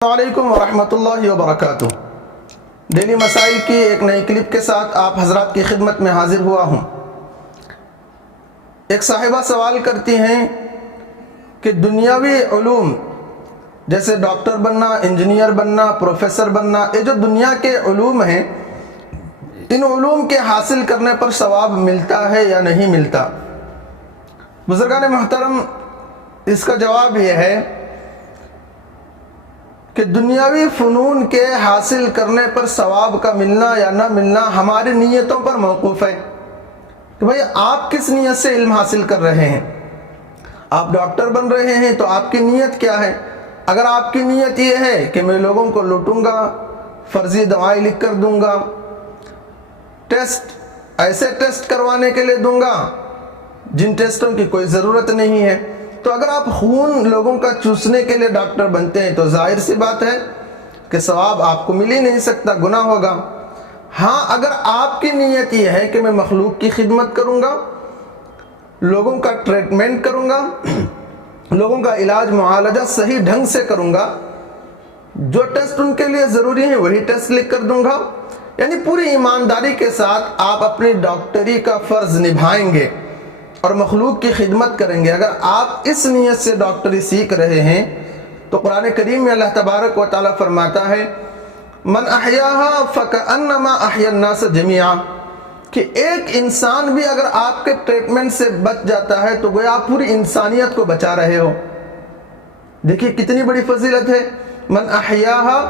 السلام علیکم ورحمۃ اللہ وبرکاتہ۔ ڈیلی مسائل کی ایک نئی کلپ کے ساتھ آپ حضرات کی خدمت میں حاضر ہوا ہوں۔ ایک صاحبہ سوال کرتی ہیں کہ دنیاوی علوم جیسے ڈاکٹر بننا، انجینئر بننا، پروفیسر بننا، یہ جو دنیا کے علوم ہیں، ان علوم کے حاصل کرنے پر ثواب ملتا ہے یا نہیں ملتا؟ بزرگان محترم، اس کا جواب یہ ہے کہ دنیاوی فنون کے حاصل کرنے پر ثواب کا ملنا یا نہ ملنا ہماری نیتوں پر موقوف ہے کہ بھئی آپ کس نیت سے علم حاصل کر رہے ہیں۔ آپ ڈاکٹر بن رہے ہیں تو آپ کی نیت کیا ہے؟ اگر آپ کی نیت یہ ہے کہ میں لوگوں کو لوٹوں گا، فرضی دوائیں لکھ کر دوں گا، ایسے ٹیسٹ کروانے کے لیے دوں گا جن ٹیسٹوں کی کوئی ضرورت نہیں ہے، تو اگر آپ خون لوگوں کا چوسنے کے لیے ڈاکٹر بنتے ہیں تو ظاہر سی بات ہے کہ ثواب آپ کو مل ہی نہیں سکتا، گناہ ہوگا۔ ہاں، اگر آپ کی نیت یہ ہے کہ میں مخلوق کی خدمت کروں گا، لوگوں کا ٹریٹمنٹ کروں گا، لوگوں کا علاج معالجہ صحیح ڈھنگ سے کروں گا، جو ٹیسٹ ان کے لیے ضروری ہیں وہی ٹیسٹ لکھ کر دوں گا، یعنی پوری ایمانداری کے ساتھ آپ اپنی ڈاکٹری کا فرض نبھائیں گے اور مخلوق کی خدمت کریں گے، اگر آپ اس نیت سے ڈاکٹری سیکھ رہے ہیں تو قرآن کریم میں اللہ تبارک و تعالیٰ فرماتا ہے من احیاہا فکأنما احیا الناس جمیعا، کہ ایک انسان بھی اگر آپ کے ٹریٹمنٹ سے بچ جاتا ہے تو گویا آپ پوری انسانیت کو بچا رہے ہو۔ دیکھیے کتنی بڑی فضیلت ہے، من احیاہا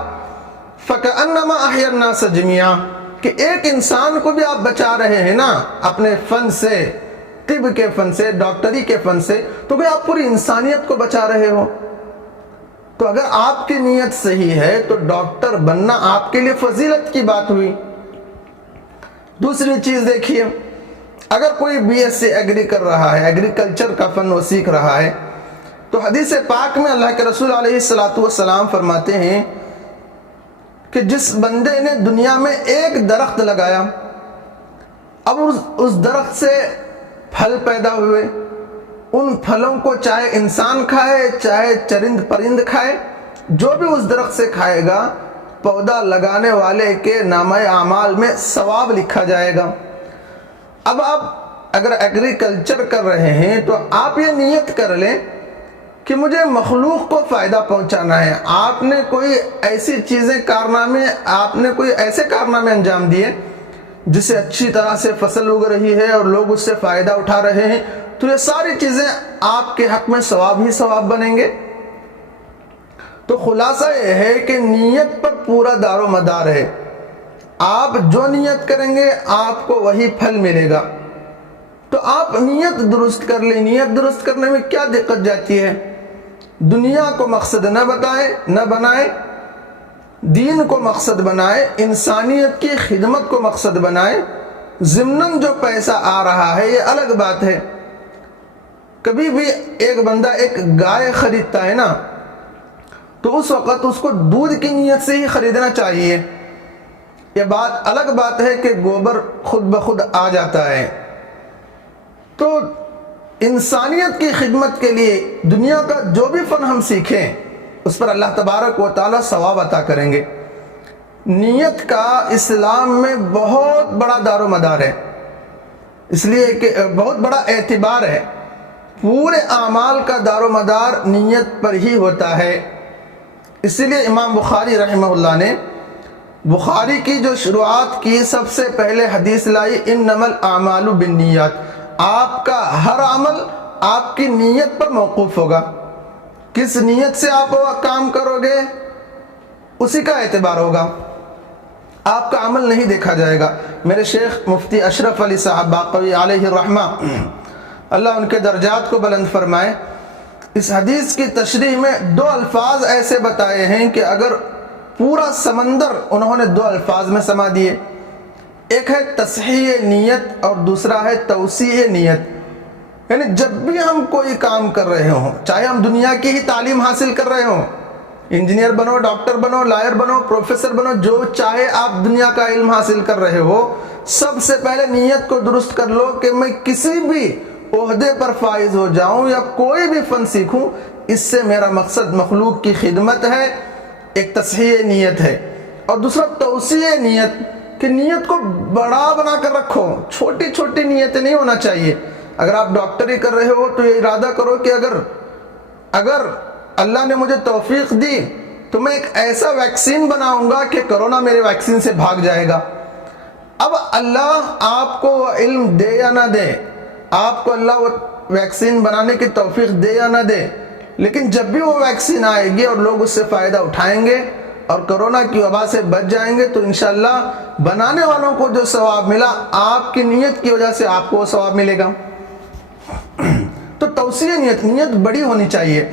فکأنما احیا الناس جمیعا، کہ ایک انسان کو بھی آپ بچا رہے ہیں نا اپنے فن سے، طب کے فن سے، ڈاکٹری کے فن سے، تو کہ آپ پوری انسانیت کو بچا رہے ہو۔ تو اگر آپ کی نیت صحیح ہے تو ڈاکٹر بننا آپ کے لیے فضیلت کی بات ہوئی۔ دوسری چیز دیکھیے، اگر کوئی بی ایس سی ایگری کر رہا ہے، ایگریکلچر کا فن وہ سیکھ رہا ہے، تو حدیث پاک میں اللہ کے رسول علیہ السلام فرماتے ہیں کہ جس بندے نے دنیا میں ایک درخت لگایا، اب اس درخت سے پھل پیدا ہوئے، ان پھلوں کو چاہے انسان کھائے چاہے چرند پرند کھائے، جو بھی اس درخت سے کھائے گا پودا لگانے والے کے نامہ اعمال میں ثواب لکھا جائے گا۔ اب آپ اگر ایگریکلچر کر رہے ہیں تو آپ یہ نیت کر لیں کہ مجھے مخلوق کو فائدہ پہنچانا ہے۔ آپ نے کوئی ایسی چیزیں آپ نے کوئی ایسے کارنامے انجام دیے جس سے اچھی طرح سے فصل اگ رہی ہے اور لوگ اس سے فائدہ اٹھا رہے ہیں، تو یہ ساری چیزیں آپ کے حق میں ثواب ہی ثواب بنیں گے۔ تو خلاصہ یہ ہے کہ نیت پر پورا دار و مدار ہے، آپ جو نیت کریں گے آپ کو وہی پھل ملے گا۔ تو آپ نیت درست کر لیں۔ نیت درست کرنے میں کیا دقت جاتی ہے؟ دنیا کو مقصد نہ بنائے، دین کو مقصد بنائے، انسانیت کی خدمت کو مقصد بنائے۔ ضمناً جو پیسہ آ رہا ہے یہ الگ بات ہے۔ کبھی بھی ایک بندہ ایک گائے خریدتا ہے نا تو اس وقت اس کو دودھ کی نیت سے ہی خریدنا چاہیے۔ یہ بات الگ بات ہے کہ گوبر خود بخود آ جاتا ہے۔ تو انسانیت کی خدمت کے لیے دنیا کا جو بھی فن ہم سیکھیں اس پر اللہ تبارک و تعالیٰ ثواب عطا کریں گے۔ نیت کا اسلام میں بہت بڑا دار و مدار ہے، اس لیے کہ بہت بڑا اعتبار ہے۔ پورے اعمال کا دار و مدار نیت پر ہی ہوتا ہے۔ اسی لیے امام بخاری رحمہ اللہ نے بخاری کی جو شروعات کی سب سے پہلے حدیث لائی انما الاعمال بالنیات، آپ کا ہر عمل آپ کی نیت پر موقوف ہوگا۔ کس نیت سے آپ کام کرو گے اسی کا اعتبار ہوگا، آپ کا عمل نہیں دیکھا جائے گا۔ میرے شیخ مفتی اشرف علی صاحب باقوی علیہ الرحمہ، اللہ ان کے درجات کو بلند فرمائے، اس حدیث کی تشریح میں دو الفاظ ایسے بتائے ہیں کہ اگر پورا سمندر انہوں نے دو الفاظ میں سما دیے۔ ایک ہے تصحیح نیت اور دوسرا ہے توسیع نیت۔ یعنی جب بھی ہم کوئی کام کر رہے ہوں، چاہے ہم دنیا کی ہی تعلیم حاصل کر رہے ہوں، انجینئر بنو، ڈاکٹر بنو، لائر بنو، پروفیسر بنو، جو چاہے آپ دنیا کا علم حاصل کر رہے ہو، سب سے پہلے نیت کو درست کر لو کہ میں کسی بھی عہدے پر فائز ہو جاؤں یا کوئی بھی فن سیکھوں، اس سے میرا مقصد مخلوق کی خدمت ہے، ایک تصحیح نیت ہے، اور دوسرا توسیع نیت، کہ نیت کو بڑا بنا کر رکھو، چھوٹی چھوٹی نیتیں نہیں ہونا چاہیے۔ اگر آپ ڈاکٹری کر رہے ہو تو یہ ارادہ کرو کہ اگر اللہ نے مجھے توفیق دی تو میں ایک ایسا ویکسین بناؤں گا کہ کرونا میرے ویکسین سے بھاگ جائے گا۔ اب اللہ آپ کو علم دے یا نہ دے، آپ کو اللہ وہ ویکسین بنانے کی توفیق دے یا نہ دے، لیکن جب بھی وہ ویکسین آئے گی اور لوگ اس سے فائدہ اٹھائیں گے اور کرونا کی وبا سے بچ جائیں گے، تو انشاءاللہ بنانے والوں کو جو ثواب ملا، آپ کی نیت کی وجہ سے آپ کو وہ ثواب ملے گا۔ تو توسیع نیت بڑی ہونی چاہیے۔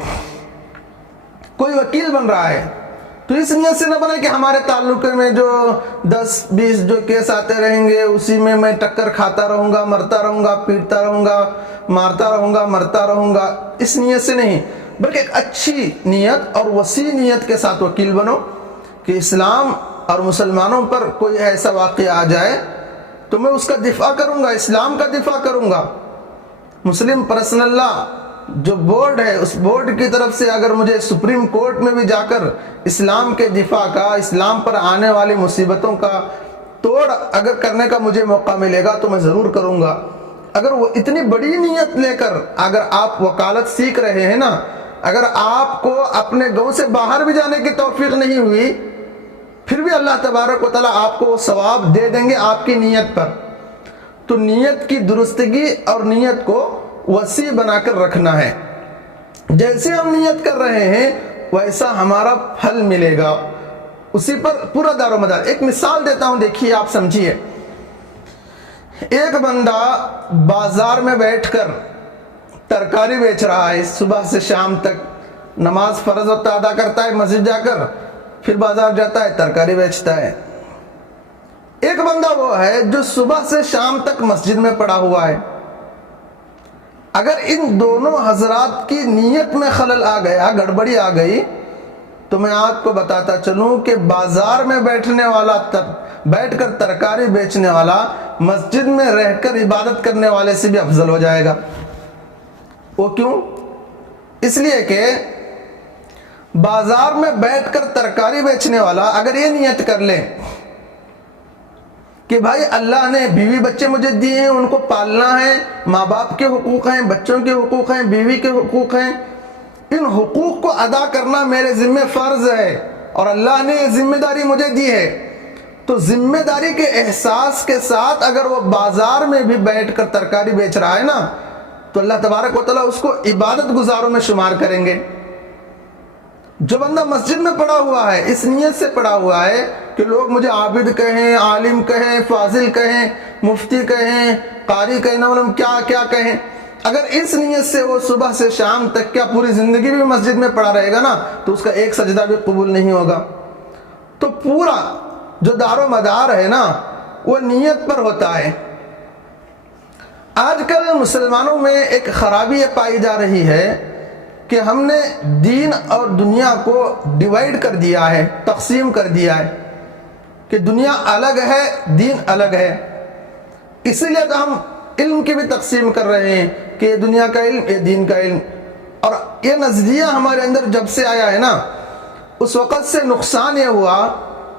کوئی وکیل بن رہا ہے تو اس نیت سے نہ بنے کہ ہمارے تعلق میں جو 10-20 جو کیس آتے رہیں گے اسی میں ٹکر کھاتا رہوں گا، مرتا رہوں گا، پیٹتا رہوں گا، مارتا رہوں گا، مرتا رہوں گا، اس نیت سے نہیں، بلکہ ایک اچھی نیت اور وسیع نیت کے ساتھ وکیل بنو کہ اسلام اور مسلمانوں پر کوئی ایسا واقعہ آ جائے تو میں اس کا دفاع کروں گا، اسلام کا دفاع کروں گا۔ مسلم پرسنل لا جو بورڈ ہے، اس بورڈ کی طرف سے اگر مجھے سپریم کورٹ میں بھی جا کر اسلام کے دفاع کا، اسلام پر آنے والی مصیبتوں کا توڑ اگر کرنے کا مجھے موقع ملے گا تو میں ضرور کروں گا۔ اگر وہ اتنی بڑی نیت لے کر اگر آپ وکالت سیکھ رہے ہیں نا، اگر آپ کو اپنے گاؤں سے باہر بھی جانے کی توفیق نہیں ہوئی، پھر بھی اللہ تبارک و تعالیٰ آپ کو ثواب دے دیں گے آپ کی نیت پر۔ تو نیت کی درستگی اور نیت کو وسیع بنا کر رکھنا ہے، جیسے ہم نیت کر رہے ہیں ویسا ہمارا پھل ملے گا، اسی پر پورا دار و مدار۔ ایک مثال دیتا ہوں، دیکھیے آپ سمجھیے۔ ایک بندہ بازار میں بیٹھ کر ترکاری بیچ رہا ہے، صبح سے شام تک نماز فرض وقت ادا کرتا ہے، مسجد جا کر پھر بازار جاتا ہے، ترکاری بیچتا ہے۔ ایک بندہ وہ ہے جو صبح سے شام تک مسجد میں پڑا ہوا ہے۔ اگر ان دونوں حضرات کی نیت میں خلل آ گیا، گڑبڑی آ گئی، تو میں آپ کو بتاتا چلوں کہ بازار میں بیٹھنے والا، بیٹھ کر ترکاری بیچنے والا مسجد میں رہ کر عبادت کرنے والے سے بھی افضل ہو جائے گا۔ وہ کیوں؟ اس لیے کہ بازار میں بیٹھ کر ترکاری بیچنے والا اگر یہ نیت کر لے کہ بھائی اللہ نے بیوی بچے مجھے دیے ہیں، ان کو پالنا ہے، ماں باپ کے حقوق ہیں، بچوں کے حقوق ہیں، بیوی کے حقوق ہیں، ان حقوق کو ادا کرنا میرے ذمہ فرض ہے اور اللہ نے یہ ذمہ داری مجھے دی ہے، تو ذمہ داری کے احساس کے ساتھ اگر وہ بازار میں بھی بیٹھ کر ترکاری بیچ رہا ہے نا، تو اللہ تبارک و تعالیٰ اس کو عبادت گزاروں میں شمار کریں گے۔ جو بندہ مسجد میں پڑا ہوا ہے، اس نیت سے پڑا ہوا ہے کہ لوگ مجھے عابد کہیں، عالم کہیں، فاضل کہیں، مفتی کہیں، قاری کہیں، نہ معلوم کیا کیا کہیں، اگر اس نیت سے وہ صبح سے شام تک کیا پوری زندگی بھی مسجد میں پڑا رہے گا نا، تو اس کا ایک سجدہ بھی قبول نہیں ہوگا۔ تو پورا جو دار و مدار ہے نا، وہ نیت پر ہوتا ہے۔ آج کل مسلمانوں میں ایک خرابی یہ پائی جا رہی ہے کہ ہم نے دین اور دنیا کو ڈیوائیڈ کر دیا ہے، تقسیم کر دیا ہے کہ دنیا الگ ہے، دین الگ ہے۔ اسی لیے تو ہم علم کی بھی تقسیم کر رہے ہیں کہ یہ دنیا کا علم، یہ دین کا علم۔ اور یہ نظریہ ہمارے اندر جب سے آیا ہے نا، اس وقت سے نقصان یہ ہوا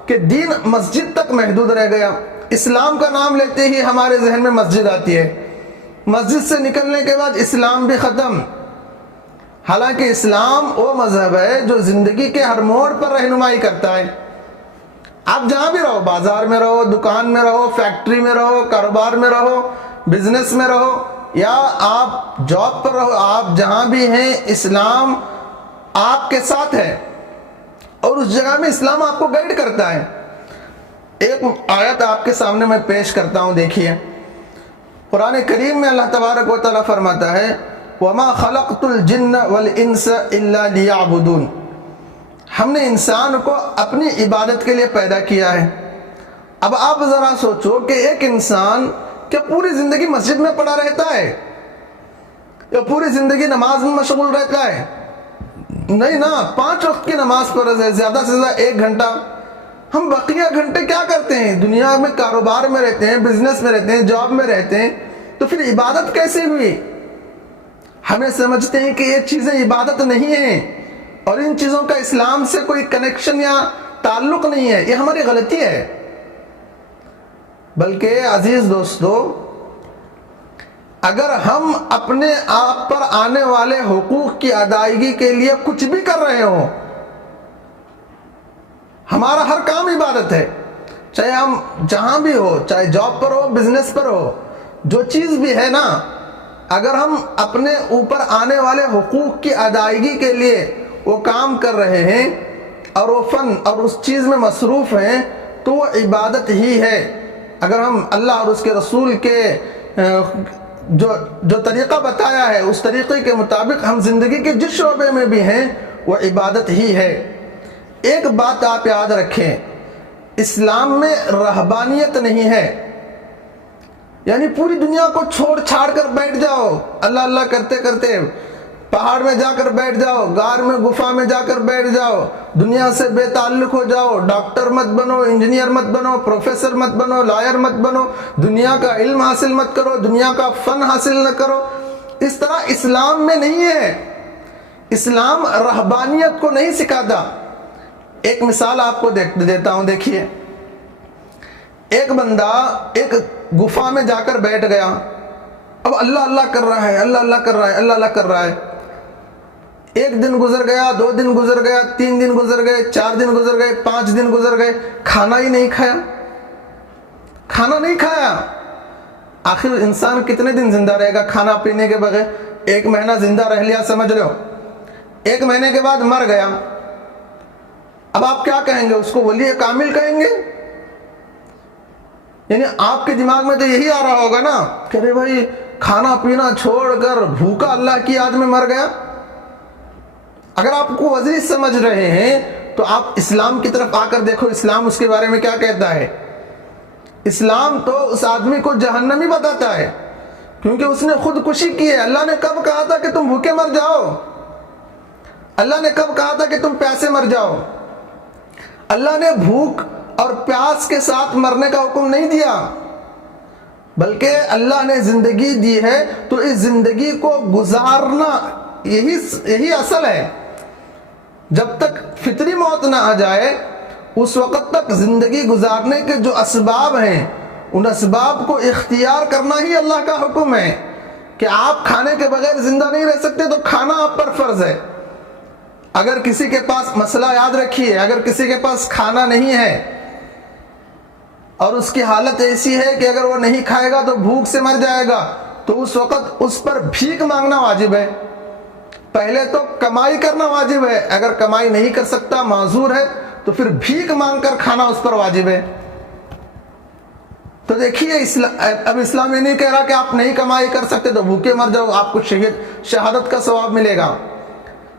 کہ دین مسجد تک محدود رہ گیا۔ اسلام کا نام لیتے ہی ہمارے ذہن میں مسجد آتی ہے، مسجد سے نکلنے کے بعد اسلام بھی ختم۔ حالانکہ اسلام وہ مذہب ہے جو زندگی کے ہر موڑ پر رہنمائی کرتا ہے۔ آپ جہاں بھی رہو، بازار میں رہو، دکان میں رہو، فیکٹری میں رہو، کاروبار میں رہو، بزنس میں رہو، یا آپ جاب پر رہو، آپ جہاں بھی ہیں اسلام آپ کے ساتھ ہے، اور اس جگہ میں اسلام آپ کو گائیڈ کرتا ہے۔ ایک آیت آپ کے سامنے میں پیش کرتا ہوں، دیکھیے۔ قرآن کریم میں اللہ تبارک و تعالیٰ فرماتا ہے وَمَا خَلَقْتُ الْجِنَّ وَالْإِنسَ إِلَّا لِيَعْبُدُونَ، ہم نے انسان کو اپنی عبادت کے لیے پیدا کیا ہے۔ اب آپ ذرا سوچو کہ ایک انسان کیا پوری زندگی مسجد میں پڑا رہتا ہے یا پوری زندگی نماز میں مشغول رہتا ہے؟ نہیں نا، 5 وقت کی نماز فرض ہے، زیادہ سے زیادہ 1 گھنٹہ۔ ہم بقیہ گھنٹے کیا کرتے ہیں؟ دنیا میں کاروبار میں رہتے ہیں، بزنس میں رہتے ہیں، جاب میں رہتے ہیں، تو پھر عبادت کیسے ہوئی؟ ہمیں سمجھتے ہیں کہ یہ چیزیں عبادت نہیں ہیں، اور ان چیزوں کا اسلام سے کوئی کنیکشن یا تعلق نہیں ہے، یہ ہماری غلطی ہے۔ بلکہ عزیز دوستو، اگر ہم اپنے آپ پر آنے والے حقوق کی ادائیگی کے لیے کچھ بھی کر رہے ہوں، ہمارا ہر کام عبادت ہے، چاہے ہم جہاں بھی ہو، چاہے جاب پر ہو، بزنس پر ہو، جو چیز بھی ہے نا، اگر ہم اپنے اوپر آنے والے حقوق کی ادائیگی کے لیے وہ کام کر رہے ہیں اور وہ فن اور اس چیز میں مصروف ہیں تو وہ عبادت ہی ہے۔ اگر ہم اللہ اور اس کے رسول کے جو طریقہ بتایا ہے اس طریقے کے مطابق ہم زندگی کے جس شعبے میں بھی ہیں وہ عبادت ہی ہے۔ ایک بات آپ یاد رکھیں، اسلام میں رہبانیت نہیں ہے، یعنی پوری دنیا کو چھوڑ چھاڑ کر بیٹھ جاؤ، اللہ اللہ کرتے کرتے پہاڑ میں جا کر بیٹھ جاؤ، غار میں گفا میں جا کر بیٹھ جاؤ، دنیا سے بے تعلق ہو جاؤ، ڈاکٹر مت بنو، انجینئر مت بنو، پروفیسر مت بنو، لائر مت بنو، دنیا کا علم حاصل مت کرو، دنیا کا فن حاصل نہ کرو، اس طرح اسلام میں نہیں ہے۔ اسلام رہبانیت کو نہیں سکھاتا۔ ایک مثال آپ کو دیتا ہوں، دیکھیے، ایک بندہ ایک گفا میں جا کر بیٹھ گیا، اب اللہ اللہ کر رہا ہے، اللہ اللہ کر رہا ہے، اللہ اللہ کر رہا ہے۔ ایک دن گزر گیا، 2 دن گزر گیا، 3 دن گزر گئے، 4 دن گزر گئے، 5 دن گزر گئے، کھانا ہی نہیں کھایا، کھانا نہیں کھایا۔ آخر انسان کتنے دن زندہ رہے گا کھانا پینے کے بغیر؟ 1 مہینہ زندہ رہ لیا سمجھ لو، 1 مہینے کے بعد مر گیا۔ اب آپ کیا کہیں گے اس کو؟ ولی کامل کہیں گے؟ یعنی آپ کے دماغ میں تو یہی آ رہا ہوگا نا کہ ارے بھائی کھانا پینا چھوڑ کر بھوکا اللہ کی یاد میں مر گیا۔ اگر آپ کو وزیر سمجھ رہے ہیں تو آپ اسلام کی طرف آ کر دیکھو، اسلام اس کے بارے میں کیا کہتا ہے۔ اسلام تو اس آدمی کو جہنمی بتاتا ہے، کیونکہ اس نے خودکشی کی ہے۔ اللہ نے کب کہا تھا کہ تم بھوکے مر جاؤ؟ اللہ نے کب کہا تھا کہ تم پیاسے مر جاؤ؟ اللہ نے بھوک اور پیاس کے ساتھ مرنے کا حکم نہیں دیا، بلکہ اللہ نے زندگی دی ہے تو اس زندگی کو گزارنا یہی اصل ہے۔ جب تک فطری موت نہ آ جائے اس وقت تک زندگی گزارنے کے جو اسباب ہیں ان اسباب کو اختیار کرنا ہی اللہ کا حکم ہے کہ آپ کھانے کے بغیر زندہ نہیں رہ سکتے، تو کھانا آپ پر فرض ہے۔ اگر کسی کے پاس مسئلہ یاد رکھیے، اگر کسی کے پاس کھانا نہیں ہے اور اس کی حالت ایسی ہے کہ اگر وہ نہیں کھائے گا تو بھوک سے مر جائے گا، تو اس وقت اس پر بھیک مانگنا واجب ہے۔ پہلے تو کمائی کرنا واجب ہے، اگر کمائی نہیں کر سکتا، معذور ہے، تو پھر بھیک مانگ کر کھانا اس پر واجب ہے۔ تو دیکھیے اب اسلام یہ نہیں کہہ رہا کہ آپ نہیں کمائی کر سکتے تو بھوکے مر جاؤ، آپ کو شہادت کا ثواب ملے گا۔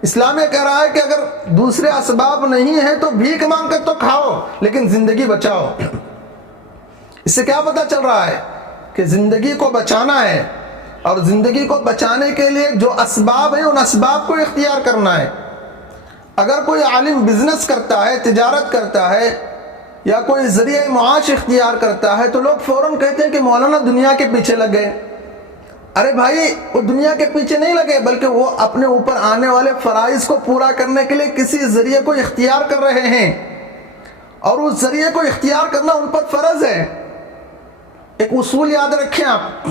اسلام یہ کہہ رہا ہے کہ اگر دوسرے اسباب نہیں ہیں تو بھیک مانگ کر تو کھاؤ، لیکن زندگی بچاؤ۔ اس سے کیا پتہ چل رہا ہے کہ زندگی کو بچانا ہے، اور زندگی کو بچانے کے لیے جو اسباب ہیں ان اسباب کو اختیار کرنا ہے۔ اگر کوئی عالم بزنس کرتا ہے، تجارت کرتا ہے، یا کوئی ذریعہ معاش اختیار کرتا ہے تو لوگ فوراً کہتے ہیں کہ مولانا دنیا کے پیچھے لگ گئے۔ ارے بھائی، وہ دنیا کے پیچھے نہیں لگے، بلکہ وہ اپنے اوپر آنے والے فرائض کو پورا کرنے کے لیے کسی ذریعے کو اختیار کر رہے ہیں، اور اس ذریعے کو اختیار کرنا ان پر فرض ہے۔ ایک اصول یاد رکھیں آپ،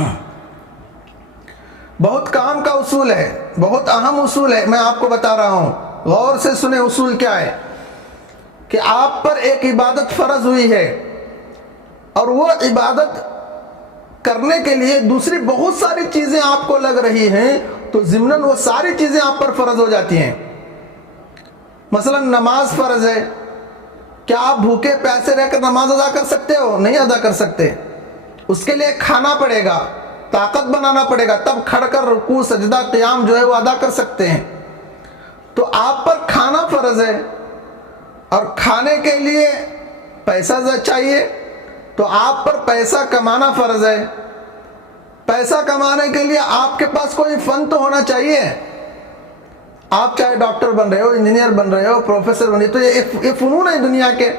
بہت کام کا اصول ہے، بہت اہم اصول ہے، میں آپ کو بتا رہا ہوں، غور سے سنیں۔ اصول کیا ہے کہ آپ پر ایک عبادت فرض ہوئی ہے، اور وہ عبادت کرنے کے لیے دوسری بہت ساری چیزیں آپ کو لگ رہی ہیں، تو ضمناً وہ ساری چیزیں آپ پر فرض ہو جاتی ہیں۔ مثلا نماز فرض ہے، کیا آپ بھوکے پیاسے رہ کر نماز ادا کر سکتے ہو؟ نہیں ادا کر سکتے۔ اس کے لیے کھانا پڑے گا، طاقت بنانا پڑے گا، تب کھڑ کر رکوع سجدہ قیام جو ہے وہ ادا کر سکتے ہیں۔ تو آپ پر کھانا فرض ہے، اور کھانے کے لیے پیسہ چاہیے، تو آپ پر پیسہ کمانا فرض ہے۔ پیسہ کمانے کے لیے آپ کے پاس کوئی فن تو ہونا چاہیے۔ آپ چاہے ڈاکٹر بن رہے ہو، انجینئر بن رہے ہو، پروفیسر بن رہے ہو، تو یہ فنون ہے دنیا کے،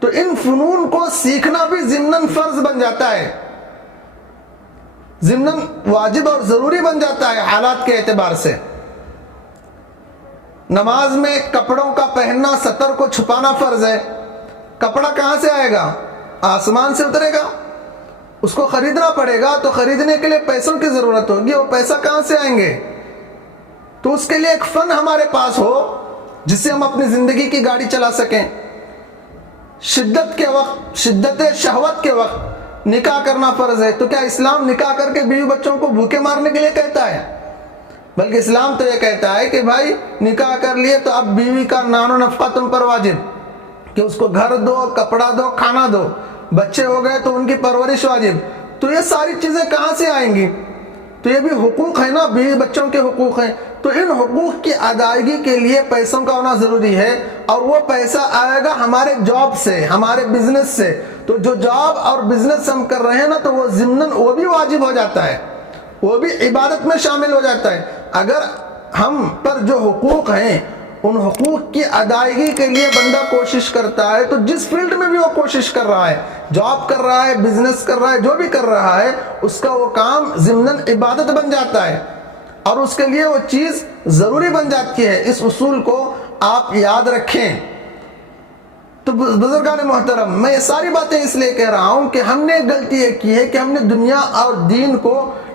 تو ان فنون کو سیکھنا بھی ضمناً فرض بن جاتا ہے، ضمناً واجب اور ضروری بن جاتا ہے حالات کے اعتبار سے۔ نماز میں کپڑوں کا پہننا، سطر کو چھپانا فرض ہے۔ کپڑا کہاں سے آئے گا؟ آسمان سے اترے گا، اس کو خریدنا پڑے گا، تو خریدنے کے لیے پیسوں کی ضرورت ہوگی، وہ پیسہ کہاں سے آئیں گے؟ تو اس کے لیے ایک فن ہمارے پاس ہو جس سے ہم اپنی زندگی کی گاڑی چلا سکیں۔ شدت کے وقت، شدت شہوت کے وقت نکاح کرنا فرض ہے، تو کیا اسلام نکاح کر کے بیوی بچوں کو بھوکے مارنے کے لیے کہتا ہے؟ بلکہ اسلام تو یہ کہتا ہے کہ بھائی نکاح کر لیے تو اب بیوی کا نان و نفقہ تم پر واجب، کہ اس کو گھر دو، کپڑا دو، کھانا دو، بچے ہو گئے تو ان کی پرورش واجب۔ تو یہ ساری چیزیں کہاں سے آئیں گی؟ تو یہ بھی حقوق ہے نا، بیوی بچوں کے حقوق ہیں۔ تو ان حقوق کی ادائیگی کے لیے پیسوں کا ہونا ضروری ہے، اور وہ پیسہ آئے گا ہمارے جاب سے، ہمارے بزنس سے۔ تو جو جاب اور بزنس ہم کر رہے ہیں نا، تو وہ ضمناً وہ بھی واجب ہو جاتا ہے، وہ بھی عبادت میں شامل ہو جاتا ہے۔ اگر ہم پر جو حقوق ہیں ان حقوق کی ادائیگی کے لیے بندہ کوشش کرتا ہے، تو جس فیلڈ میں بھی وہ کوشش کر رہا ہے، جاب کر رہا ہے، بزنس کر رہا ہے، جو بھی کر رہا ہے، اس کا وہ کام ضمناً عبادت بن جاتا ہے، اور اس کے لیے وہ چیز ضروری بن جاتی ہے۔ اس اصول کو آپ یاد رکھیں۔ تو بزرگان محترم، میں یہ ساری باتیں اس لیے کہہ رہا ہوں کہ ہم نے غلطی یہ کی ہے کہ ہم نے دنیا اور دین کو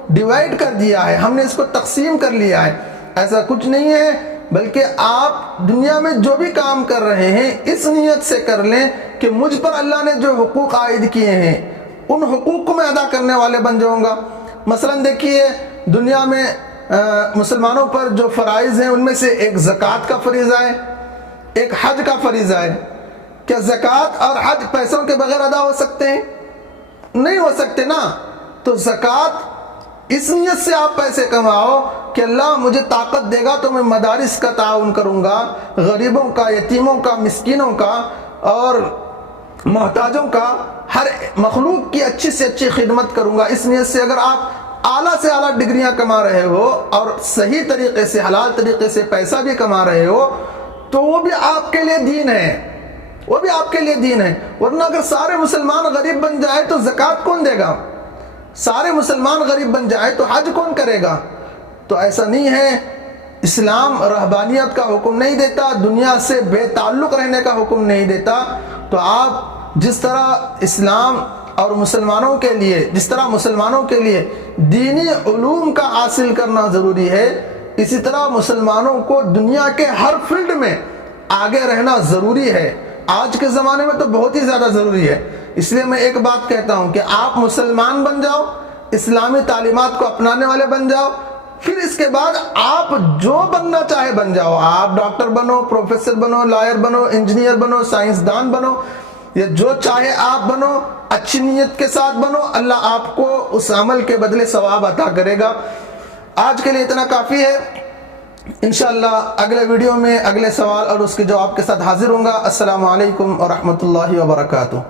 ڈیوائیڈ کر دیا ہے، ہم نے اس کو تقسیم کر لیا ہے۔ ایسا کچھ نہیں ہے، بلکہ آپ دنیا میں جو بھی کام کر رہے ہیں اس نیت سے کر لیں کہ مجھ پر اللہ نے جو حقوق عائد کیے ہیں ان حقوق کو میں ادا کرنے والے بن جاؤں گا۔ مثلا دیکھیے، دنیا میں مسلمانوں پر جو فرائض ہیں ان میں سے ایک زکوٰۃ کا فریضہ ہے، ایک حج کا فریضہ ہے۔ کیا زکوٰۃ اور حج پیسوں کے بغیر ادا ہو سکتے ہیں؟ نہیں ہو سکتے نا۔ تو زکوٰۃ اس نیت سے آپ پیسے کماؤ کہ اللہ مجھے طاقت دے گا تو میں مدارس کا تعاون کروں گا، غریبوں کا، یتیموں کا، مسکینوں کا اور محتاجوں کا، ہر مخلوق کی اچھی سے اچھی خدمت کروں گا۔ اس نیت سے اگر آپ اعلیٰ سے اعلیٰ ڈگریاں کما رہے ہو اور صحیح طریقے سے، حلال طریقے سے پیسہ بھی کما رہے ہو، تو وہ بھی آپ کے لیے دین ہے، وہ بھی آپ کے لیے دین ہے۔ ورنہ اگر سارے مسلمان غریب بن جائے تو زکوٰۃ کون دے گا؟ سارے مسلمان غریب بن جائے تو حج کون کرے گا؟ تو ایسا نہیں ہے۔ اسلام رہبانیت کا حکم نہیں دیتا، دنیا سے بے تعلق رہنے کا حکم نہیں دیتا۔ تو آپ جس طرح اسلام اور مسلمانوں کے لیے، جس طرح مسلمانوں کے لیے دینی علوم کا حاصل کرنا ضروری ہے، اسی طرح مسلمانوں کو دنیا کے ہر فیلڈ میں آگے رہنا ضروری ہے۔ آج کے زمانے میں تو بہت ہی زیادہ ضروری ہے۔ اس لیے میں ایک بات کہتا ہوں کہ آپ مسلمان بن جاؤ، اسلامی تعلیمات کو اپنانے والے بن جاؤ، پھر اس کے بعد آپ جو بننا چاہے بن جاؤ۔ آپ ڈاکٹر بنو، پروفیسر بنو، لائر بنو، انجینئر بنو، سائنسدان بنو، یا جو چاہے آپ بنو، اچھی نیت کے ساتھ بنو، اللہ آپ کو اس عمل کے بدلے ثواب عطا کرے گا۔ آج کے لیے اتنا کافی ہے۔ انشاءاللہ اگلے ویڈیو میں اگلے سوال اور اس کے جواب کے ساتھ حاضر ہوں گا۔ السلام علیکم ورحمۃ اللہ وبرکاتہ۔